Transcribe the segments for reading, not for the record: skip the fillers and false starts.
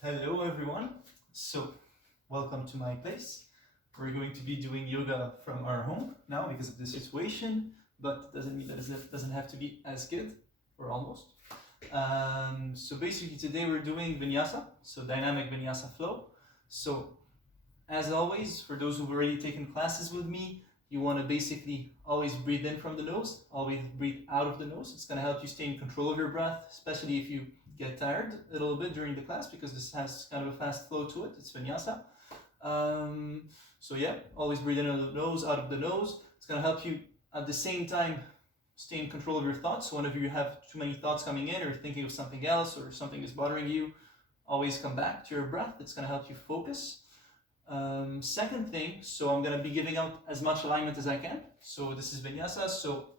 Hello everyone. So, welcome to my place. We're going to be doing yoga from our home now because of the situation, but doesn't mean that it doesn't have to be as good, or almost. So basically today we're doing vinyasa, so dynamic vinyasa flow. So as always, for those who've already taken classes with me, you want to basically always breathe in from the nose, always breathe out of the nose. It's going to help you stay in control of your breath, especially if you get tired a little bit during the class, because this has kind of a fast flow to it. It's vinyasa. So yeah, always breathe in out of the nose, out of the nose. It's going to help you at the same time stay in control of your thoughts. So whenever you have too many thoughts coming in or thinking of something else or something is bothering you, always come back to your breath. It's going to help you focus. Second thing, so I'm going to be giving out as much alignment as I can. So this is vinyasa, so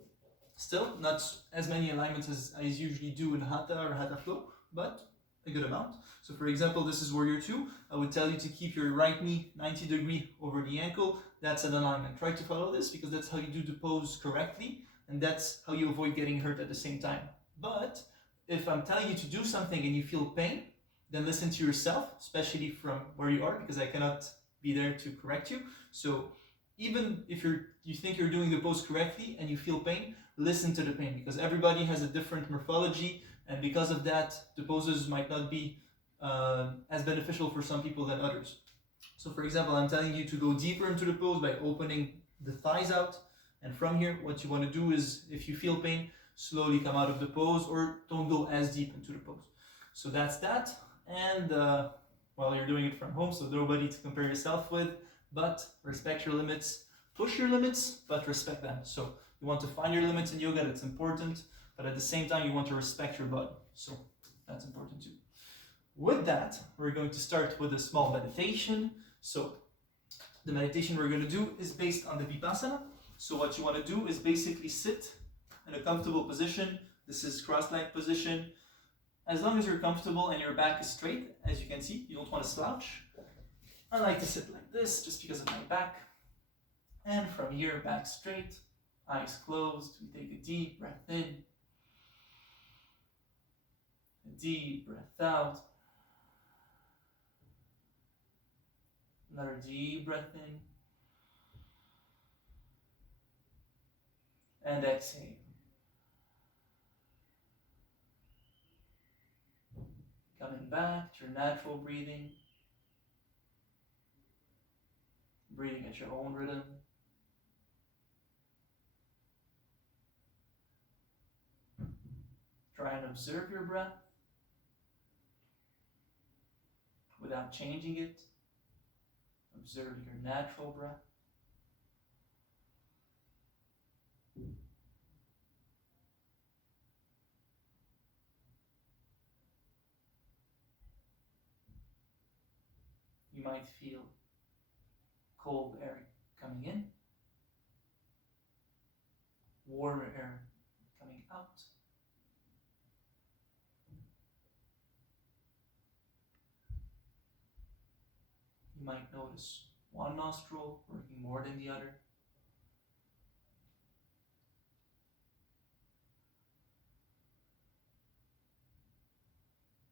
still not as many alignments as I usually do in hatha or hatha flow, but a good amount. So for example, this is warrior 2. I would tell you to keep your right knee 90 degree over the ankle. That's an alignment. Try to follow this because that's how you do the pose correctly, and that's how you avoid getting hurt at the same time. But if I'm telling you to do something and you feel pain, then listen to yourself, especially from where you are, because I cannot be there to correct you. So even if you think you're doing the pose correctly and you feel pain, listen to the pain, because everybody has a different morphology, and because of that, the poses might not be as beneficial for some people than others. So for example, I'm telling you to go deeper into the pose by opening the thighs out, and from here, what you want to do is, if you feel pain, slowly come out of the pose, or don't go as deep into the pose. So that's that. And well, you're doing it from home, so nobody to compare yourself with, but respect your limits. Push your limits, but respect them. So you want to find your limits in yoga, that's important, but at the same time, you want to respect your body. So that's important too. With that, we're going to start with a small meditation. So the meditation we're going to do is based on the Vipassana. So what you want to do is basically sit in a comfortable position. This is cross-legged position. As long as you're comfortable and your back is straight, as you can see, you don't want to slouch. I like to sit like this just because of my back. And from here, back straight, eyes closed. We take a deep breath in, a deep breath out, another deep breath in, and exhale. Coming back to your natural breathing, breathing at your own rhythm. Try and observe your breath without changing it. Observe your natural breath. You might feel cold air coming in, warmer air coming out. You might notice one nostril working more than the other.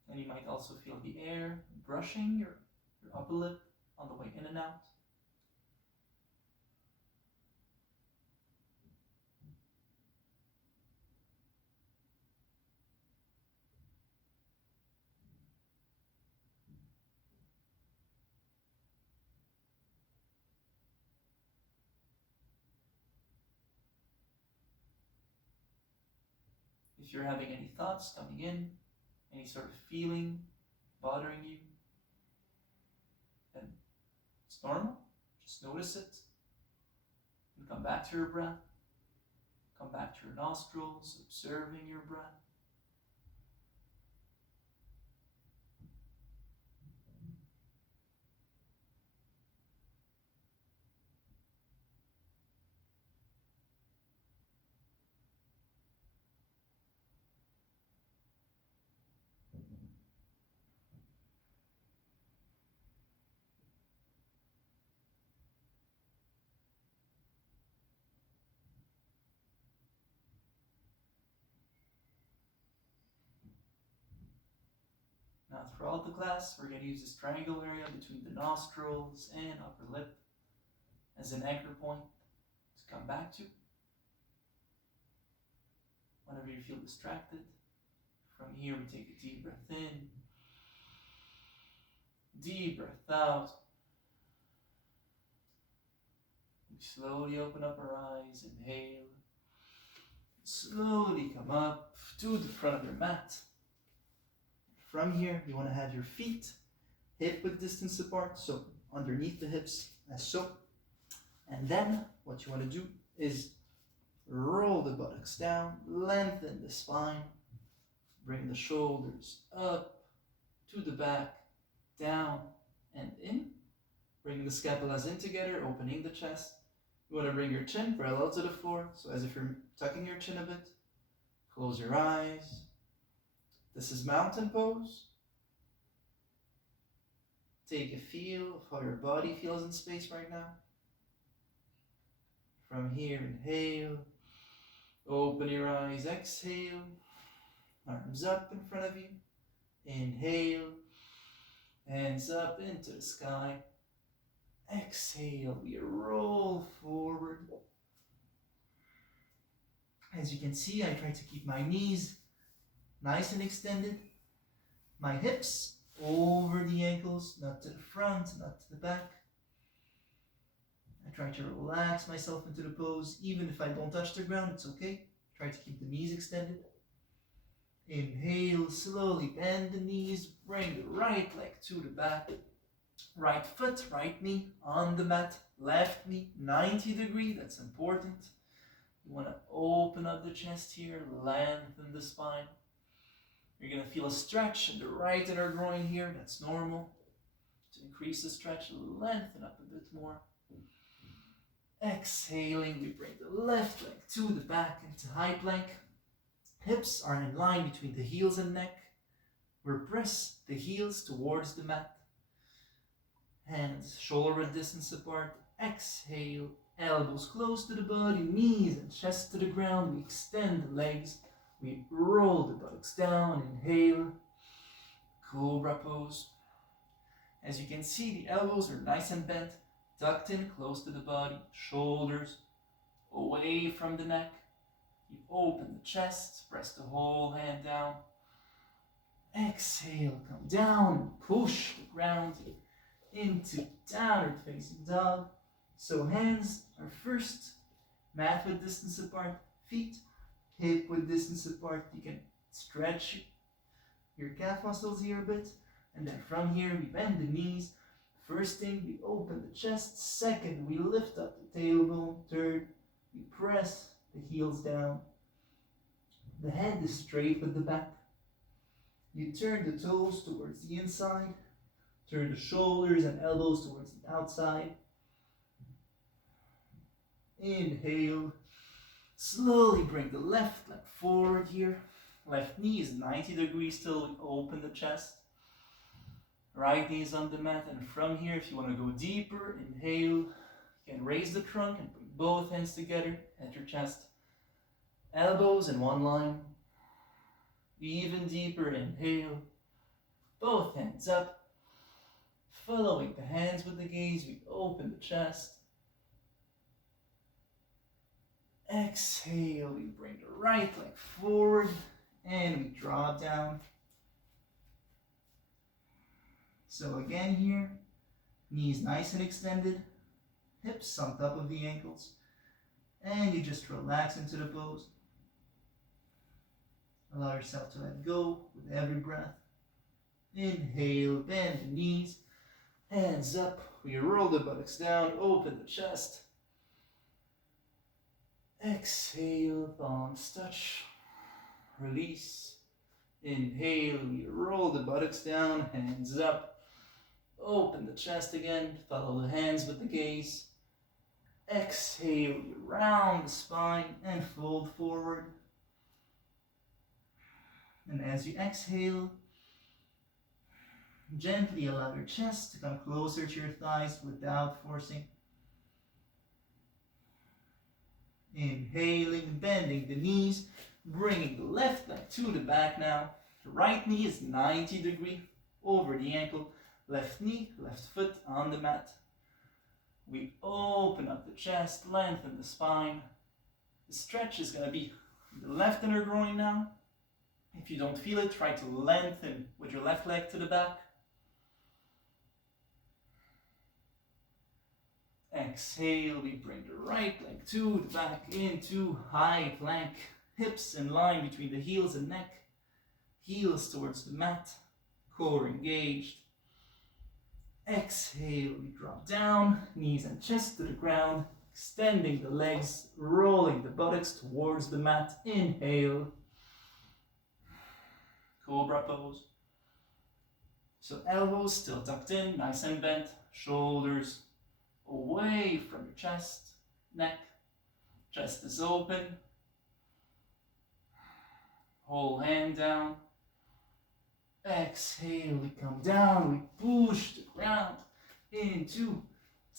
And you might also feel the air brushing your upper lip on the way in and out. If you're having any thoughts coming in, any sort of feeling bothering you, then it's normal. Just notice it and come back to your breath. Come back to your nostrils, observing your breath. throughout the class, we're going to use this triangle area between the nostrils and upper lip as an anchor point to come back to. Whenever you feel distracted, from here we take a deep breath in, deep breath out. We slowly open up our eyes, inhale. Slowly come up to the front of your mat. From here, you want to have your feet hip width distance apart, so underneath the hips, as so. And then what you want to do is roll the buttocks down, lengthen the spine, bring the shoulders up to the back, down and in. Bring the scapulas in together, opening the chest. You want to bring your chin parallel to the floor, so as if you're tucking your chin a bit. Close your eyes. This is mountain pose. Take a feel of how your body feels in space right now. From here, inhale. Open your eyes, exhale. Arms up in front of you. Inhale. Hands up into the sky. Exhale, we roll forward. As you can see, I try to keep my knees nice and extended. My hips over the ankles, not to the front, not to the back. I try to relax myself into the pose. Even if I don't touch the ground, it's okay. Try to keep the knees extended. Inhale, slowly bend the knees, bring the right leg to the back. Right foot, right knee on the mat, left knee 90 degrees, that's important. You want to open up the chest here, lengthen the spine. You're going to feel a stretch in the right inner groin here, that's normal. To increase the stretch, lengthen up a bit more. Exhaling, we bring the left leg to the back into high plank. Hips are in line between the heels and neck. We press the heels towards the mat. Hands shoulder width distance apart. Exhale, elbows close to the body, knees and chest to the ground. We extend the legs. We roll the buttocks down. Inhale, cobra pose. As you can see, the elbows are nice and bent, tucked in close to the body, shoulders away from the neck. You open the chest, press the whole hand down. Exhale, come down, push the ground into downward facing dog. So hands are first mat width distance apart, feet hip width distance apart. You can stretch your calf muscles here a bit, and then from here we bend the knees. First thing, we open the chest. Second, we lift up the tailbone. Third, we press the heels down. The head is straight with the back. You turn the toes towards the inside. Turn the shoulders and elbows towards the outside. Inhale. Slowly bring the left leg forward here. Left knee is 90 degrees still. Open the chest. Right knee is on the mat. And from here, if you want to go deeper, inhale. You can raise the trunk and bring both hands together at your chest. Elbows in one line. Even deeper, inhale. Both hands up. Following the hands with the gaze, we open the chest. Exhale, we bring the right leg forward and we draw down. So again here, knees nice and extended, hips on top of the ankles, and you just relax into the pose. Allow yourself to let go with every breath. Inhale, bend the knees, hands up, we roll the buttocks down, open the chest. Exhale, palms touch, release. Inhale, we roll the buttocks down, hands up, open the chest again, follow the hands with the gaze. Exhale, you round the spine and fold forward. And as you exhale, gently allow your chest to come closer to your thighs without forcing. Inhaling, bending the knees, bringing the left leg to the back now. The right knee is 90 degrees. over the ankle, left knee, left foot on the mat. We open up the chest, lengthen the spine. The stretch is going to be the left inner groin now. If you don't feel it, try to lengthen with your left leg to the back. Exhale, we bring the right leg to the back into high plank. Hips in line between the heels and neck. Heels towards the mat. Core engaged. Exhale, we drop down. Knees and chest to the ground. Extending the legs, rolling the buttocks towards the mat. Inhale. Cobra pose. So elbows still tucked in, nice and bent. Shoulders away from your chest, neck. Chest is open. Whole hand down. Exhale, we come down, we push the ground into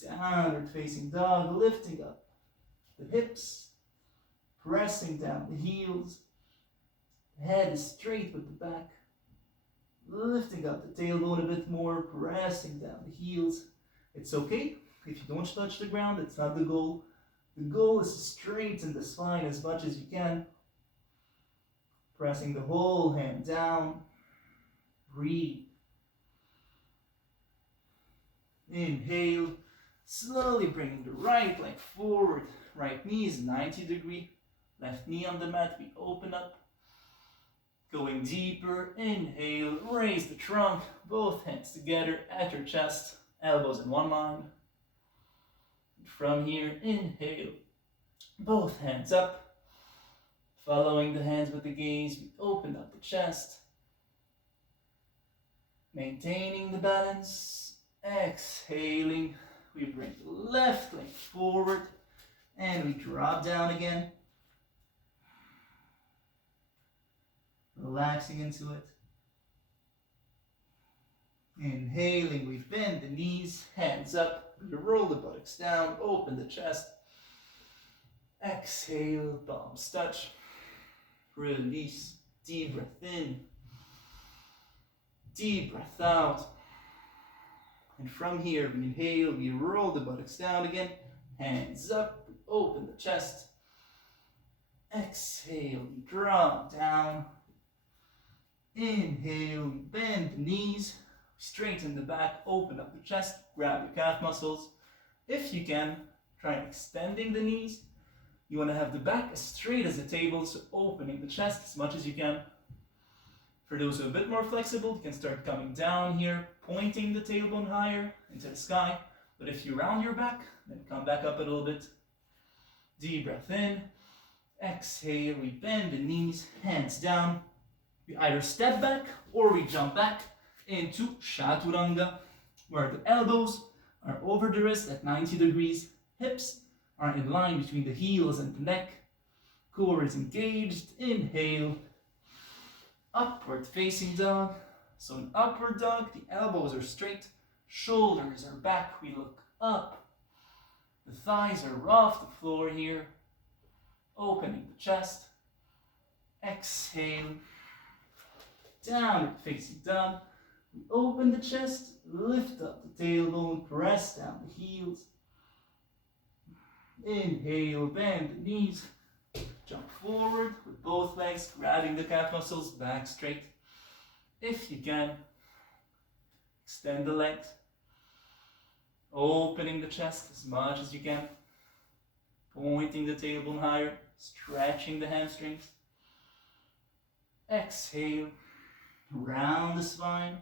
downward facing dog, lifting up the hips, pressing down the heels. The head is straight with the back, lifting up the tailbone a bit more, pressing down the heels. It's okay if you don't touch the ground, it's not the goal. The goal is to straighten the spine as much as you can. Pressing the whole hand down. Breathe. Inhale. Slowly bringing the right leg forward. Right knee is 90 degree. Left knee on the mat. We open up. Going deeper. Inhale. Raise the trunk. Both hands together at your chest. Elbows in one line. From here, inhale. Both hands up. Following the hands with the gaze, we open up the chest. Maintaining the balance. Exhaling. We bring the left leg forward. And we drop down again. Relaxing into it. Inhaling, we bend the knees, hands up. We roll the buttocks down, open the chest. Exhale, palms touch. Release, deep breath in. Deep breath out. And from here, we inhale, we roll the buttocks down again. Hands up, we open the chest. Exhale, we drop down. Inhale, we bend the knees. Straighten the back, open up the chest, grab your calf muscles. If you can, try extending the knees. You want to have the back as straight as the table, so opening the chest as much as you can. For those who are a bit more flexible, you can start coming down here, pointing the tailbone higher into the sky. But if you round your back, then come back up a little bit. Deep breath in. Exhale, we bend the knees, hands down. We either step back or we jump back into Chaturanga, where the elbows are over the wrist at 90 degrees, hips are in line between the heels and the neck, core is engaged. Inhale, upward facing dog. So in upward dog, the elbows are straight, shoulders are back, we look up, the thighs are off the floor here, opening the chest. Exhale, downward facing dog. We open the chest, lift up the tailbone, press down the heels. Inhale, bend the knees, jump forward with both legs, grabbing the calf muscles, back straight. If you can, extend the legs, opening the chest as much as you can, pointing the tailbone higher, stretching the hamstrings. Exhale, round the spine,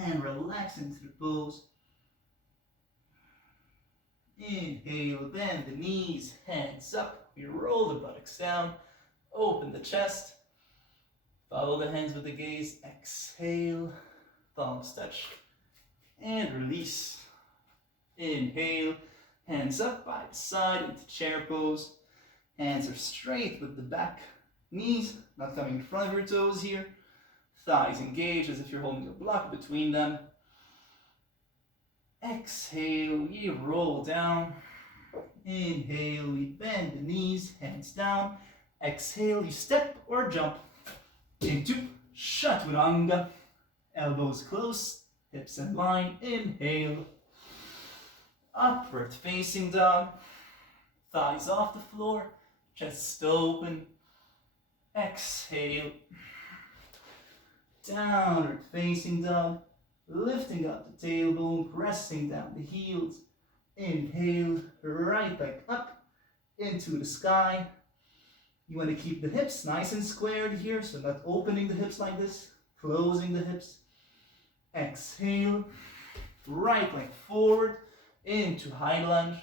and relax into the pose. Inhale, bend the knees, hands up. We roll the buttocks down, open the chest. Follow the hands with the gaze. Exhale, thumbs touch, and release. Inhale, hands up by the side into chair pose. Hands are straight with the back. Knees not coming in front of your toes here. Thighs engaged as if you're holding a block between them. Exhale, we roll down. Inhale, we bend the knees, hands down. Exhale, you step or jump into Chaturanga. elbows close, hips in line, inhale, upward facing dog, thighs off the floor, chest open, exhale, downward facing dog, lifting up the tailbone, pressing down the heels, inhale, right leg up into the sky. You want to keep the hips nice and squared here, so not opening the hips like this, closing the hips. Exhale, right leg forward into high lunge.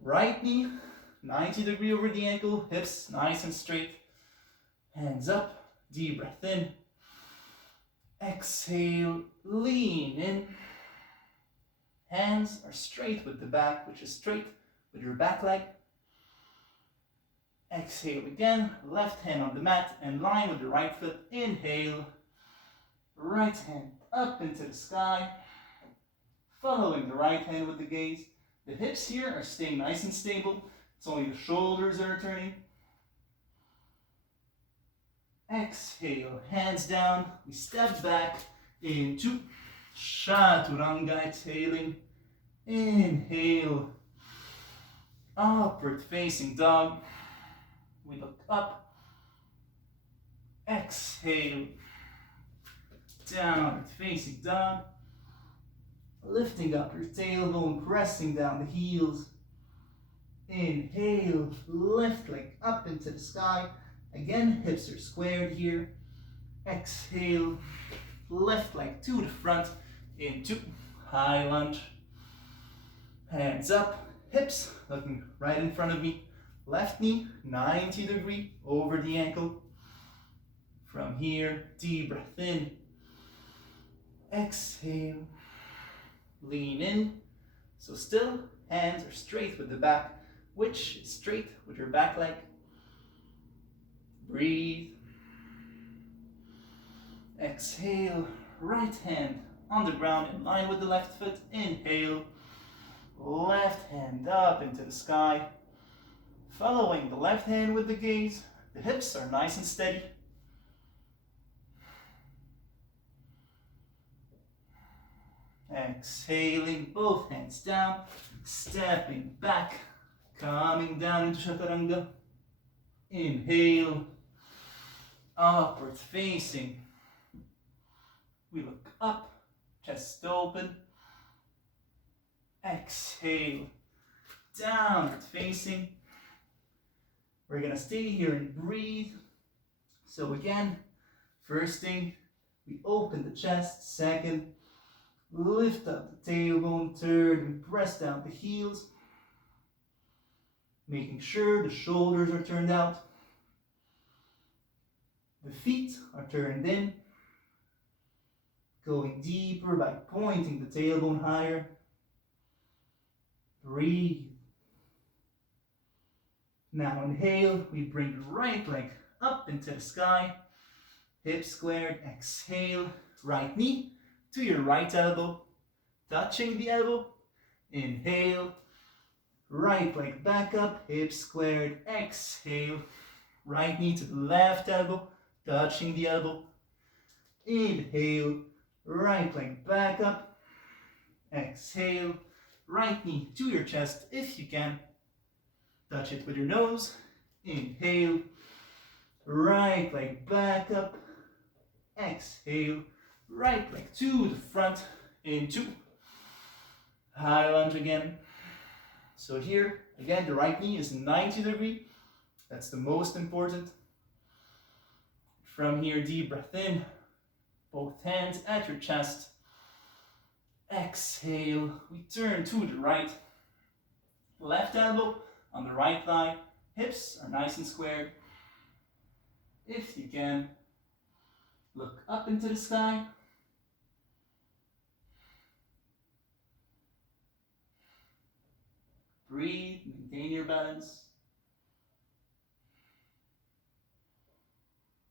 Right knee, 90-degree over the ankle, hips nice and straight. Hands up, deep breath in. Exhale, lean in. Hands are straight with the back, which is straight with your back leg. Exhale again, left hand on the mat and line with the right foot. Inhale, right hand up into the sky, following the right hand with the gaze. The hips here are staying nice and stable. It's only the shoulders that are turning. Exhale, hands down. We step back into Chaturanga, exhaling. Inhale, upward facing dog. We look up. Exhale, downward facing dog. Lifting up your tailbone, pressing down the heels. Inhale, left leg up into the sky. Again, hips are squared here. Exhale, left leg to the front into high lunge. Hands up, hips looking right in front of me. Left knee, 90-degree over the ankle. From here, deep breath in. Exhale, lean in. So still, hands are straight with the back, which is straight with your back leg. Breathe. Exhale, right hand on the ground in line with the left foot. Inhale, left hand up into the sky. Following the left hand with the gaze, the hips are nice and steady. Exhaling, both hands down, stepping back, coming down into Chaturanga. Inhale, upward facing. We look up, chest open. Exhale, downward facing. We're gonna stay here and breathe. So again, first thing, we open the chest. Second, lift up the tailbone. Third, we press down the heels, making sure the shoulders are turned out. The feet are turned in. Going deeper by pointing the tailbone higher. Breathe. Now inhale, we bring the right leg up into the sky. Hips squared. Exhale, right knee to your right elbow, touching the elbow. Inhale, right leg back up, hips squared. Exhale, right knee to the left elbow, touching the elbow. Inhale, right leg back up. Exhale, right knee to your chest if you can. Touch it with your nose. Inhale, right leg back up. Exhale, right leg to the front into high lunge again. So here, again, the right knee is 90-degree. That's the most important. From here, deep breath in. Both hands at your chest. Exhale, we turn to the right. Left elbow on the right thigh. Hips are nice and squared. If you can, look up into the sky. Breathe, maintain your balance.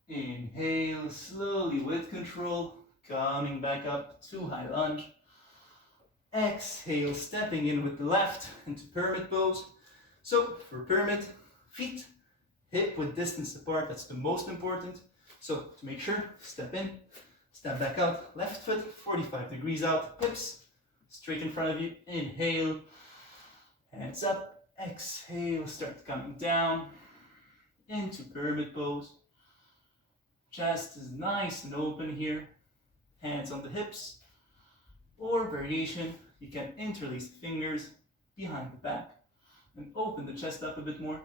Inhale slowly with control, coming back up to high lunge. Exhale, stepping in with the left into pyramid pose. So for pyramid, feet hip width distance apart, that's the most important. So to make sure, step in, Step back out, left foot, 45 degrees out, hips straight in front of you. Inhale, hands up, exhale, start coming down into pyramid pose. Chest is nice and open here, hands on the hips, or variation, you can interlace the fingers behind the back and open the chest up a bit more.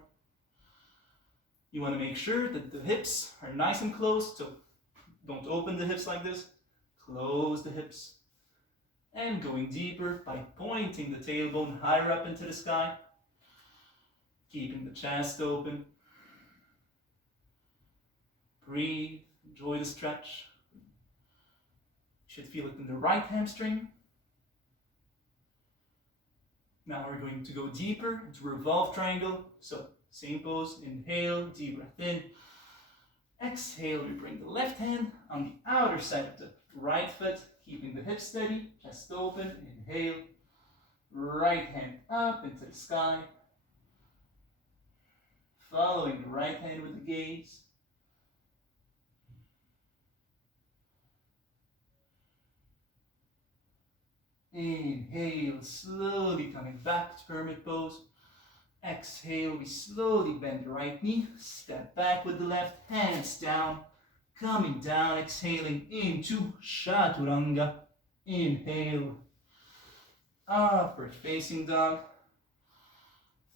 You want to make sure that the hips are nice and closed, so don't open the hips like this, close the hips. And going deeper by pointing the tailbone higher up into the sky, keeping the chest open. Breathe, enjoy the stretch. You should feel it in the right hamstring. Now we're going to go deeper into revolve triangle. So same pose, inhale, deep breath in. Exhale, we bring the left hand on the outer side of the right foot, keeping the hips steady, chest open, inhale. Right hand up into the sky. Following the right hand with the gaze. Inhale, slowly coming back to pyramid pose. Exhale, we slowly bend the right knee, step back with the left, hands down, coming down, exhaling into Chaturanga. Inhale, upward facing dog.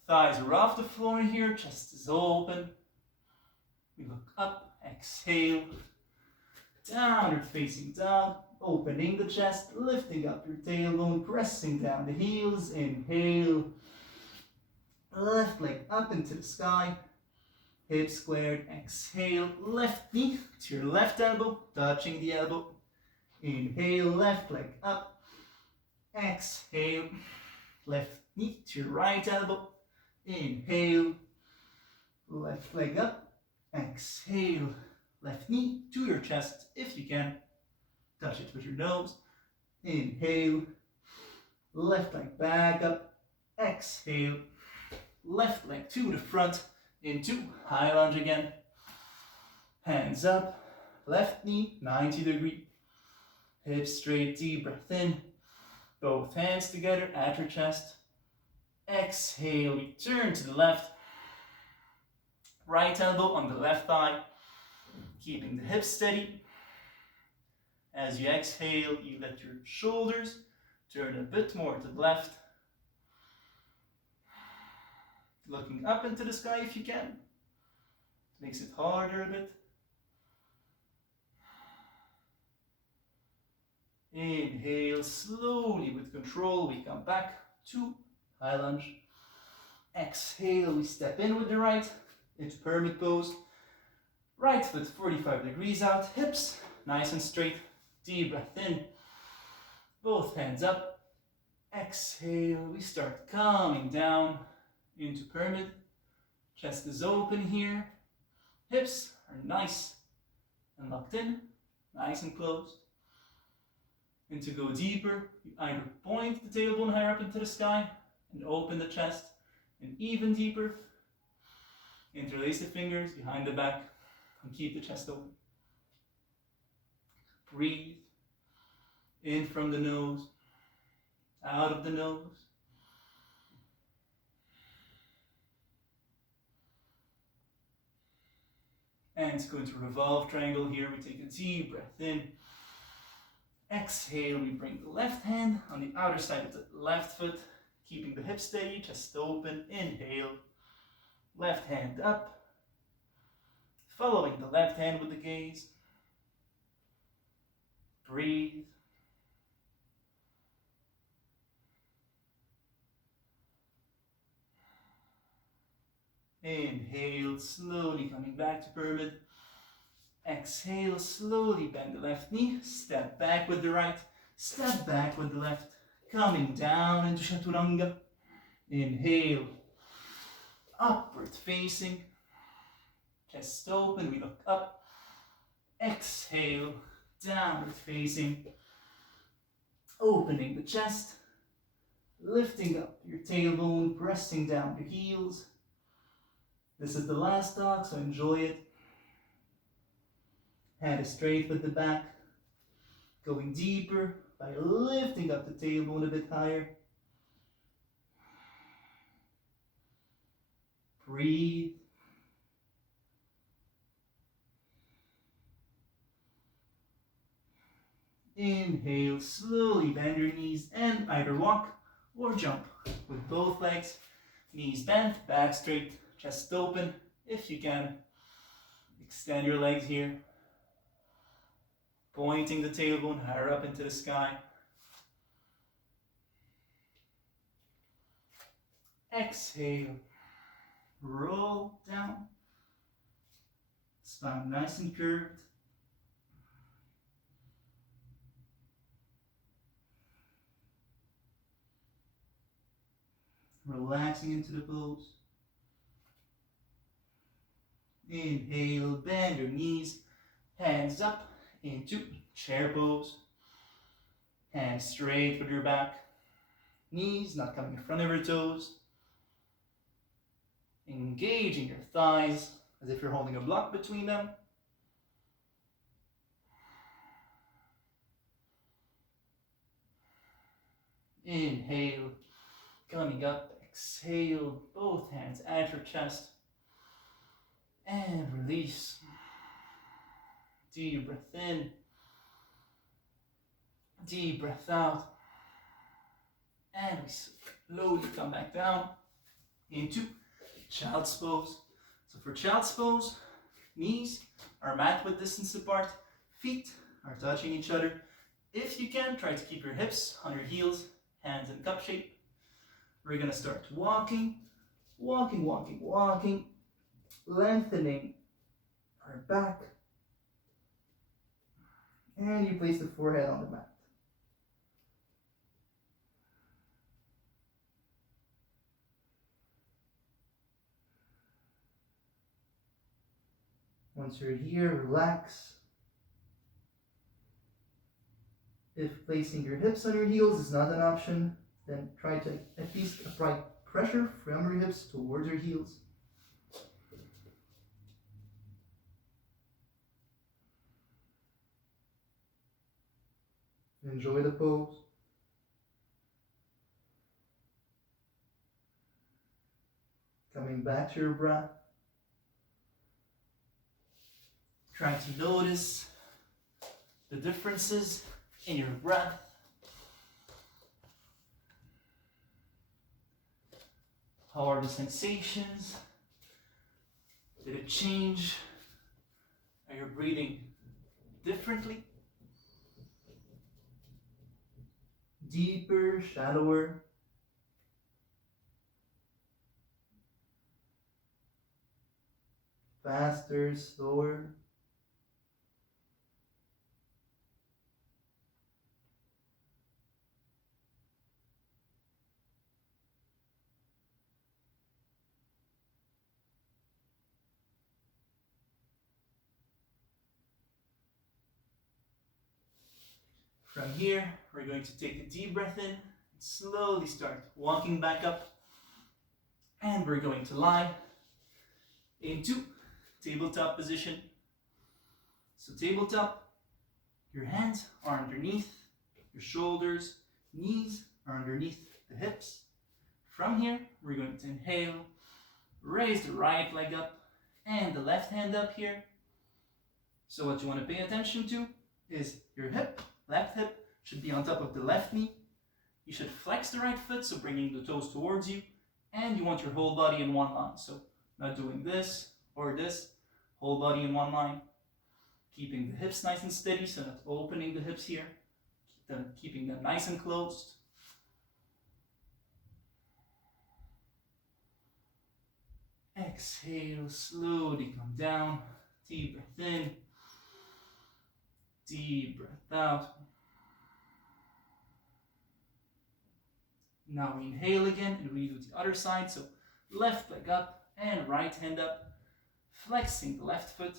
Thighs are off the floor here, chest is open. We look up, exhale, downward facing dog. Opening the chest, lifting up your tailbone, pressing down the heels. Inhale. Left leg up into the sky. Hips squared. Exhale. Left knee to your left elbow, touching the elbow. Inhale. Left leg up. Exhale. Left knee to your right elbow. Inhale. Left leg up. Exhale. Left knee to your chest if you can. Touch it with your nose. Inhale. Left leg back up. Exhale. Left leg to the front into high lunge again. Hands up. Left knee 90 degree. Hips straight, deep breath in. Both hands together at your chest. Exhale, we turn to the left. Right elbow on the left thigh. Keeping the hips steady. As you exhale, you let your shoulders turn a bit more to the left. Looking up into the sky if you can. Makes it harder a bit. Inhale, slowly with control, we come back to high lunge. Exhale, we step in with the right into pyramid pose. Right foot 45 degrees out, hips nice and straight. Deep breath in, both hands up. Exhale, we start coming down into pyramid. Chest is open here. Hips are nice and locked in, nice and closed. And to go deeper, you either point the tailbone higher up into the sky and open the chest, and even deeper, interlace the fingers behind the back and keep the chest open. Breathe in from the nose, out of the nose. And go into revolve triangle here. We take a deep breath in. Exhale, we bring the left hand on the outer side of the left foot, keeping the hips steady, chest open. Inhale, left hand up. Following the left hand with the gaze. Breathe. Inhale, slowly coming back to pyramid. Exhale, slowly bend the left knee, step back with the right, step back with the left, coming down into Chaturanga. Inhale, upward facing, chest open, we look up. Exhale, downward facing, opening the chest, lifting up your tailbone, pressing down the heels. This is the last dog, so enjoy it. Head is straight with the back, Going deeper by lifting up the tailbone a bit higher. Breathe. Inhale, slowly bend your knees and either walk or jump with both legs. Knees bent, back straight, chest open if you can. Extend your legs here. Pointing the tailbone higher up into the sky. Exhale. Roll down. Spine nice and curved. Relaxing into the pose. Inhale, bend your knees, hands up into chair pose. Hands straight with your back. Knees not coming in front of your toes. Engaging your thighs as if you're holding a block between them. Inhale, coming up, exhale, both hands at your chest. And release. Deep breath in. Deep breath out. And we slowly come back down into child's pose. So for child's pose, knees are mat width distance apart, feet are touching each other. If you can, try to keep your hips on your heels, hands in cup shape. We're gonna start walking, lengthening our back. And you place the forehead on the mat. Once you're here, relax. If placing your hips on your heels is not an option, then try to at least apply pressure from your hips towards your heels. Enjoy the pose. Coming back to your breath. Try to notice the differences in your breath. How are the sensations? Did it change? Are you breathing differently? Deeper, shallower? Faster, slower? From here, we're going to take a deep breath in and slowly start walking back up. And we're going to lie into tabletop position. So tabletop, your hands are underneath your shoulders, knees are underneath the hips. From here, we're going to inhale, raise the right leg up and the left hand up here. So what you want to pay attention to is your hip. Left hip should be on top of the left knee. You should flex the right foot, so bringing the toes towards you. And you want your whole body in one line. So not doing this or this, whole body in one line. Keeping the hips nice and steady, so not opening the hips here. Keeping them nice and closed. Exhale, slowly come down. Deep breath in. Deep breath out. Now we inhale again and we do the other side. So left leg up and right hand up. Flexing the left foot.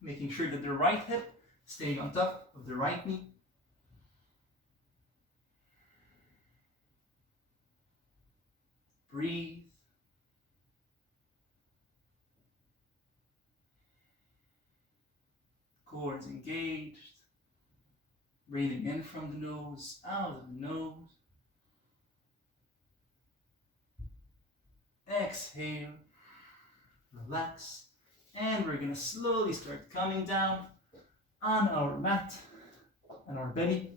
Making sure that the right hip staying on top of the right knee. Breathe. Core is engaged. Breathing in from the nose, out of the nose. Exhale, relax, and we're gonna slowly start coming down on our mat, on our belly.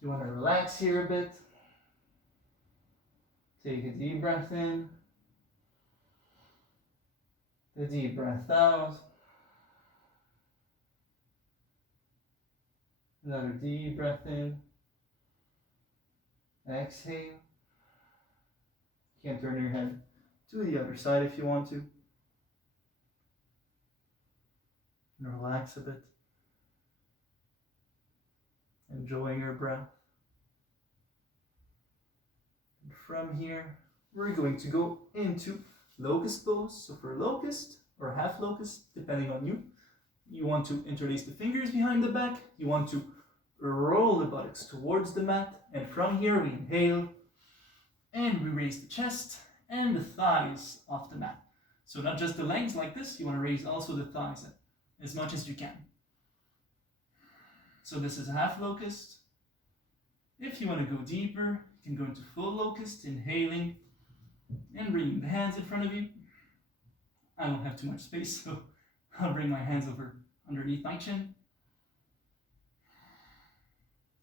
You wanna relax here a bit. Take a deep breath in, a deep breath out. Another deep breath in. Exhale. You can turn your head to the other side if you want to. And relax a bit. Enjoying your breath. And from here, we're going to go into locust pose. So for locust or half locust, depending on you, you want to interlace the fingers behind the back. You want to roll the buttocks towards the mat. And from here, we inhale and we raise the chest and the thighs off the mat. So not just the legs like this, you want to raise also the thighs as much as you can. So this is a half locust. If you want to go deeper, you can go into full locust, inhaling and bringing the hands in front of you. I don't have too much space, so I'll bring my hands over underneath my chin.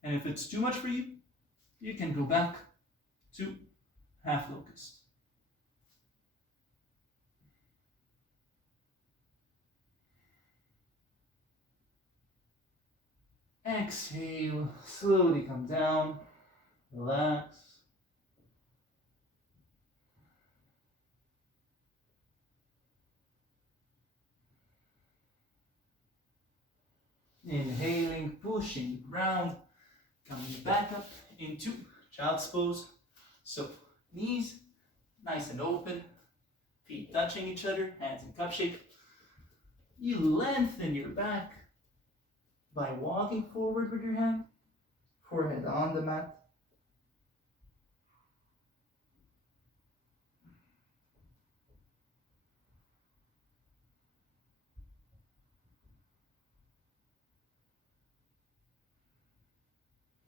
And if it's too much for you, you can go back to half locust. Exhale, slowly come down, relax. Inhaling, pushing the ground, coming back up into child's pose. So knees nice and open, feet touching each other, hands in cup shape. You lengthen your back by walking forward with your hand, forehead on the mat.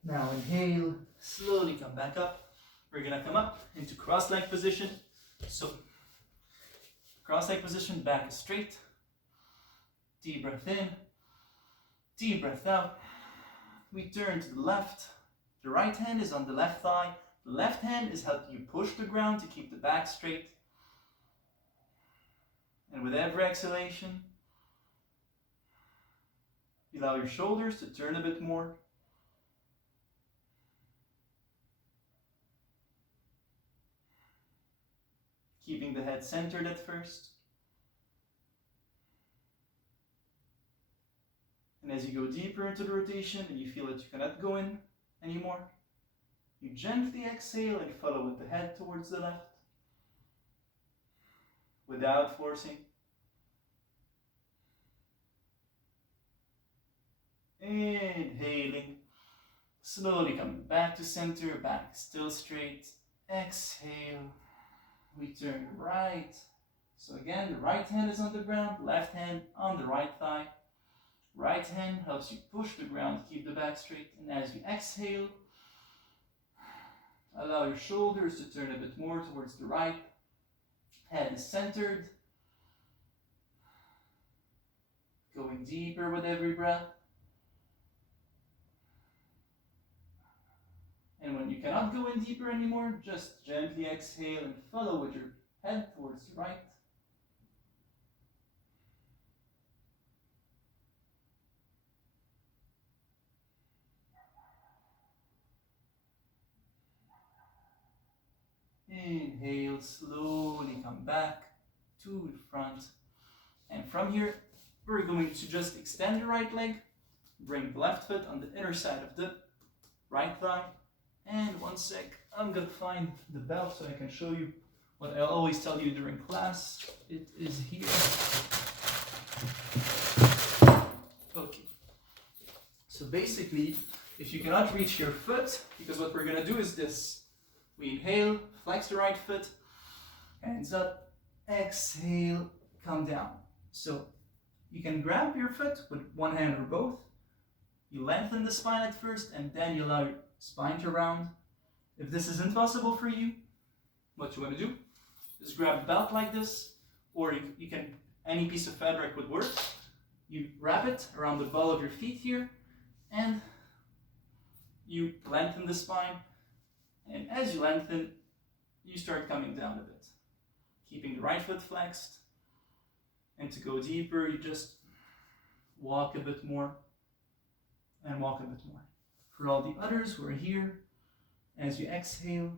Now inhale, slowly come back up. We're gonna come up into cross-leg position. So cross-leg position, back is straight. Deep breath in, deep breath out. We turn to the left. The right hand is on the left thigh. The left hand is helping you push the ground to keep the back straight. And with every exhalation, you allow your shoulders to turn a bit more. Keeping the head centered at first. And as you go deeper into the rotation and you feel that you cannot go in anymore, you gently exhale and follow with the head towards the left without forcing. Inhaling, slowly coming back to center, back still straight. Exhale, we turn right. So again, the right hand is on the ground, left hand on the right thigh. Right hand helps you push the ground to keep the back straight. And as you exhale, allow your shoulders to turn a bit more towards the right. Head is centered. Going deeper with every breath. And when you cannot go in deeper anymore, just gently exhale and follow with your head towards the right. Inhale, slowly come back to the front. And from here, we're going to just extend the right leg, bring the left foot on the inner side of the right thigh. And one sec, I'm gonna find the belt so I can show you what I always tell you during class. It is here. Okay. So basically, if you cannot reach your foot, because what we're gonna do is this. We inhale, flex the right foot, hands up, exhale, come down. So you can grab your foot with one hand or both, You lengthen the spine at first, and then you allow your spine to round. If this isn't possible for you, what you want to do is grab a belt like this, or you can, any piece of fabric would work. You wrap it around the ball of your feet here, and you lengthen the spine. And as you lengthen, you start coming down a bit, keeping the right foot flexed. And to go deeper, you just walk a bit more and walk a bit more. For all the others who are here, as you exhale,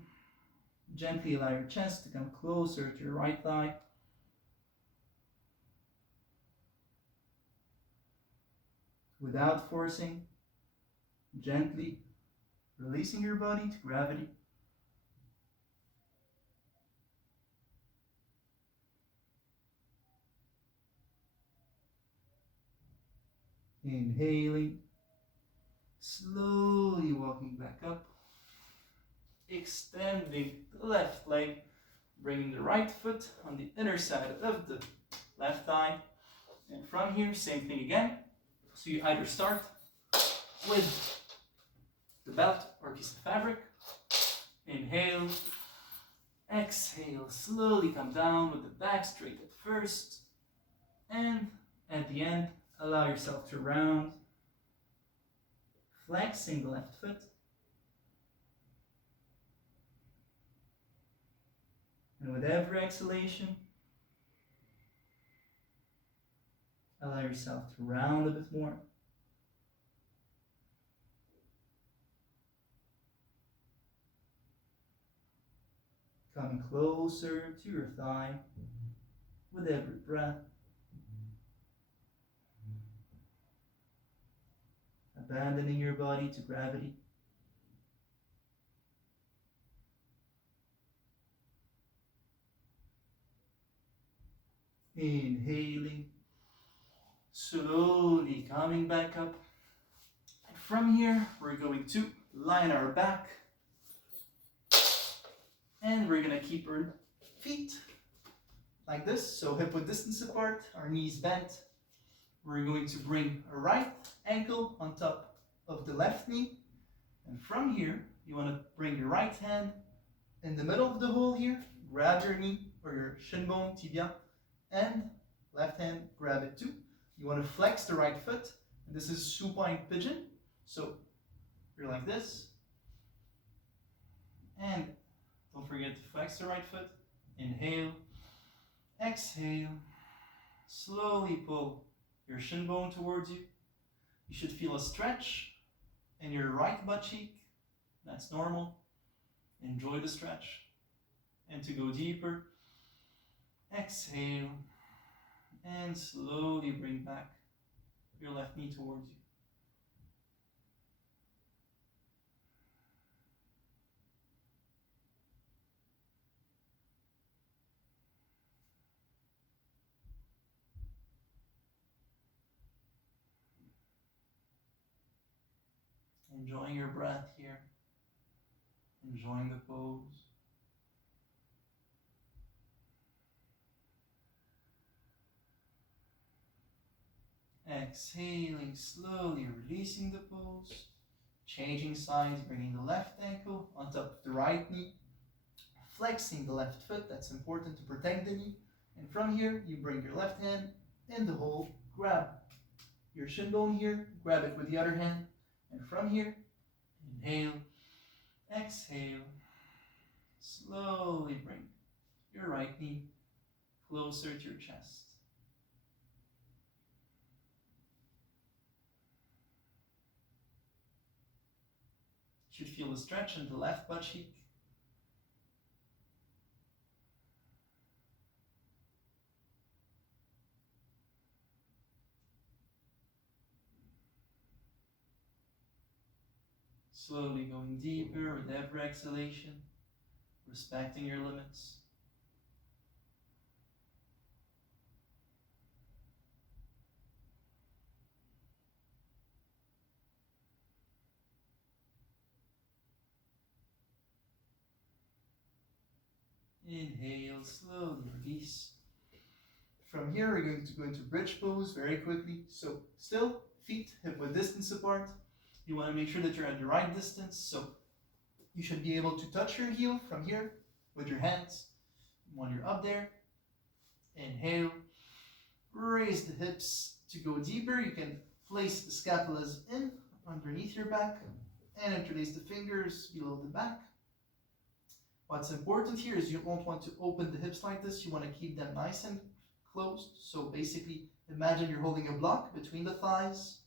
gently allow your chest to come closer to your right thigh. Without forcing, gently releasing your body to gravity. Inhaling, slowly walking back up, extending the left leg, bringing the right foot on the inner side of the left thigh. And from here, same thing again. So you either start with the belt or piece of fabric. Inhale, exhale, slowly come down with the back straight at first. And at the end, allow yourself to round, flexing the left foot. And with every exhalation, allow yourself to round a bit more. Coming closer to your thigh with every breath. Abandoning your body to gravity. Inhaling, slowly coming back up. And from here, we're going to lie on our back. And we're going to keep our feet like this, so hip width distance apart, our knees bent. We're going to bring our right ankle on top of the left knee. And from here, you want to bring your right hand in the middle of the hole here, grab your knee or your shin bone, tibia, and left hand, grab it too. You want to flex the right foot. And this is supine pigeon. So you're like this. And don't forget to flex the right foot. Inhale, exhale, slowly pull your shin bone towards you. You should feel a stretch in your right butt cheek. That's normal. Enjoy the stretch. And to go deeper, exhale, and slowly bring back your left knee towards you. Enjoying your breath here, enjoying the pose. Exhaling, slowly releasing the pose, changing sides, bringing the left ankle on top of the right knee, flexing the left foot, that's important to protect the knee. And from here, you bring your left hand in the hole, grab your shin bone here, grab it with the other hand. And from here, inhale, exhale, slowly bring your right knee closer to your chest. You should feel the stretch in the left butt cheek. Slowly going deeper with every exhalation, respecting your limits. Inhale, slowly release. From here, we're going to go into bridge pose very quickly. So still feet hip-width distance apart. You want to make sure that you're at the right distance, so you should be able to touch your heel from here with your hands. When you're up there, inhale, raise the hips to go deeper. You can place the scapulas in underneath your back and interlace the fingers below the back. What's important here is you don't want to open the hips like this. You want to keep them nice and closed. So basically, imagine you're holding a block between the thighs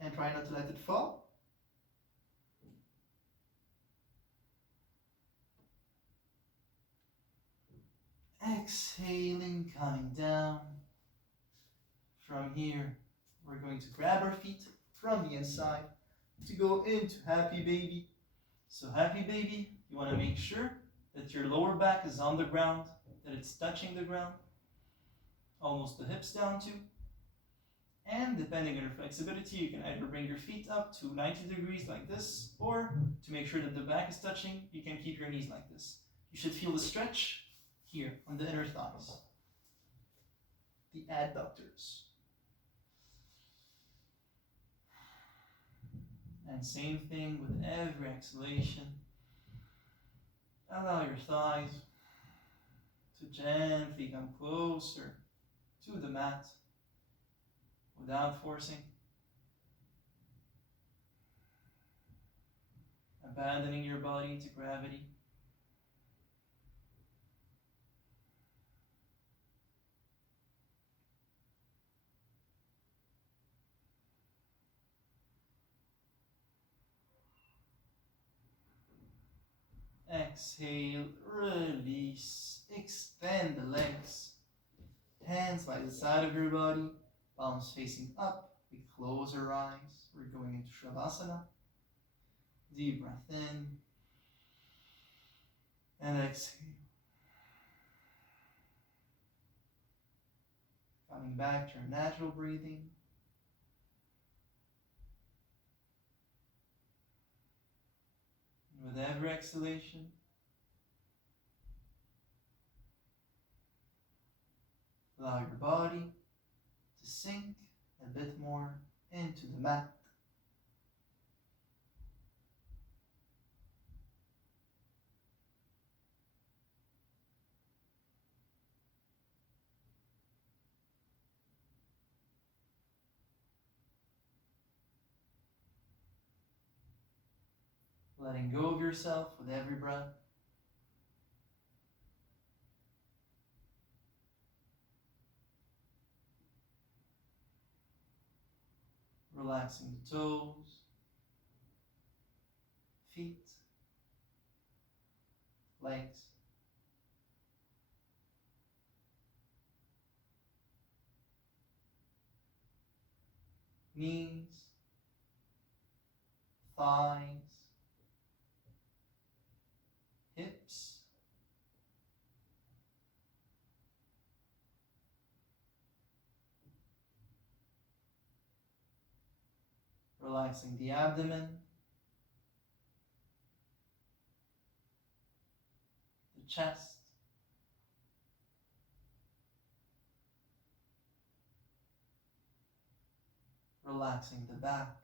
and try not to let it fall. Exhaling, coming down. From here, we're going to grab our feet from the inside to go into Happy Baby. So Happy Baby, you want to make sure that your lower back is on the ground, that it's touching the ground, almost the hips down too. And depending on your flexibility, you can either bring your feet up to 90 degrees like this, or to make sure that the back is touching, you can keep your knees like this. You should feel the stretch here on the inner thighs, the adductors. And same thing with every exhalation. Allow your thighs to gently come closer to the mat without forcing. Abandoning your body to gravity. Exhale, release, extend the legs. Hands by the side of your body, palms facing up. We close our eyes. We're going into Shavasana. Deep breath in and exhale. Coming back to your natural breathing. With every exhalation, allow your body to sink a bit more into the mat. Letting go of yourself with every breath. Relaxing the toes, feet, legs. Knees, thighs, hips, relaxing the abdomen, the chest, relaxing the back,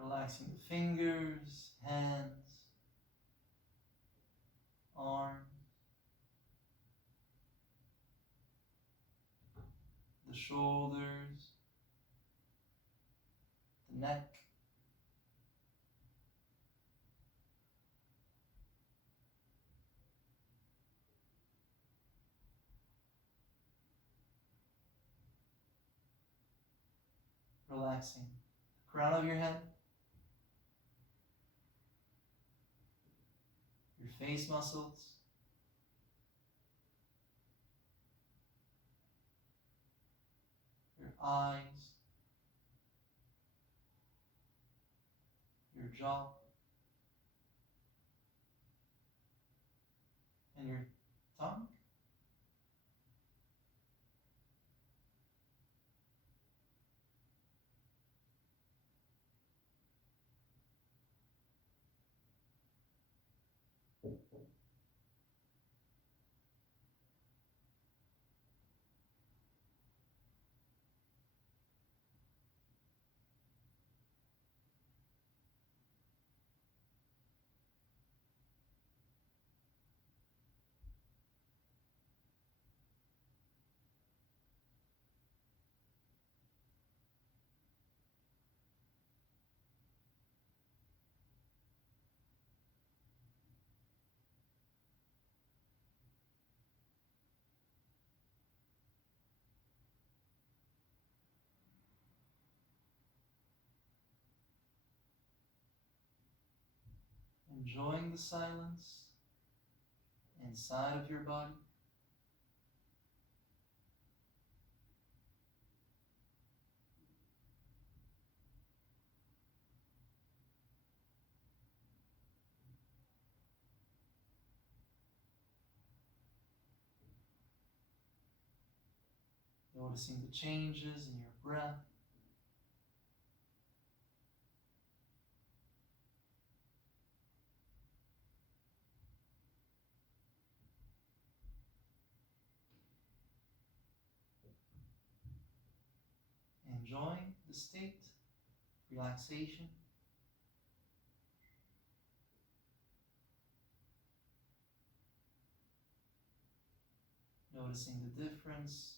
relaxing the fingers, hands, arms, the shoulders, the neck, relaxing the crown of your head, your face muscles, your eyes, your jaw, and your tongue. Enjoying the silence inside of your body. Noticing the changes in your breath. Enjoying the state, relaxation. Noticing the difference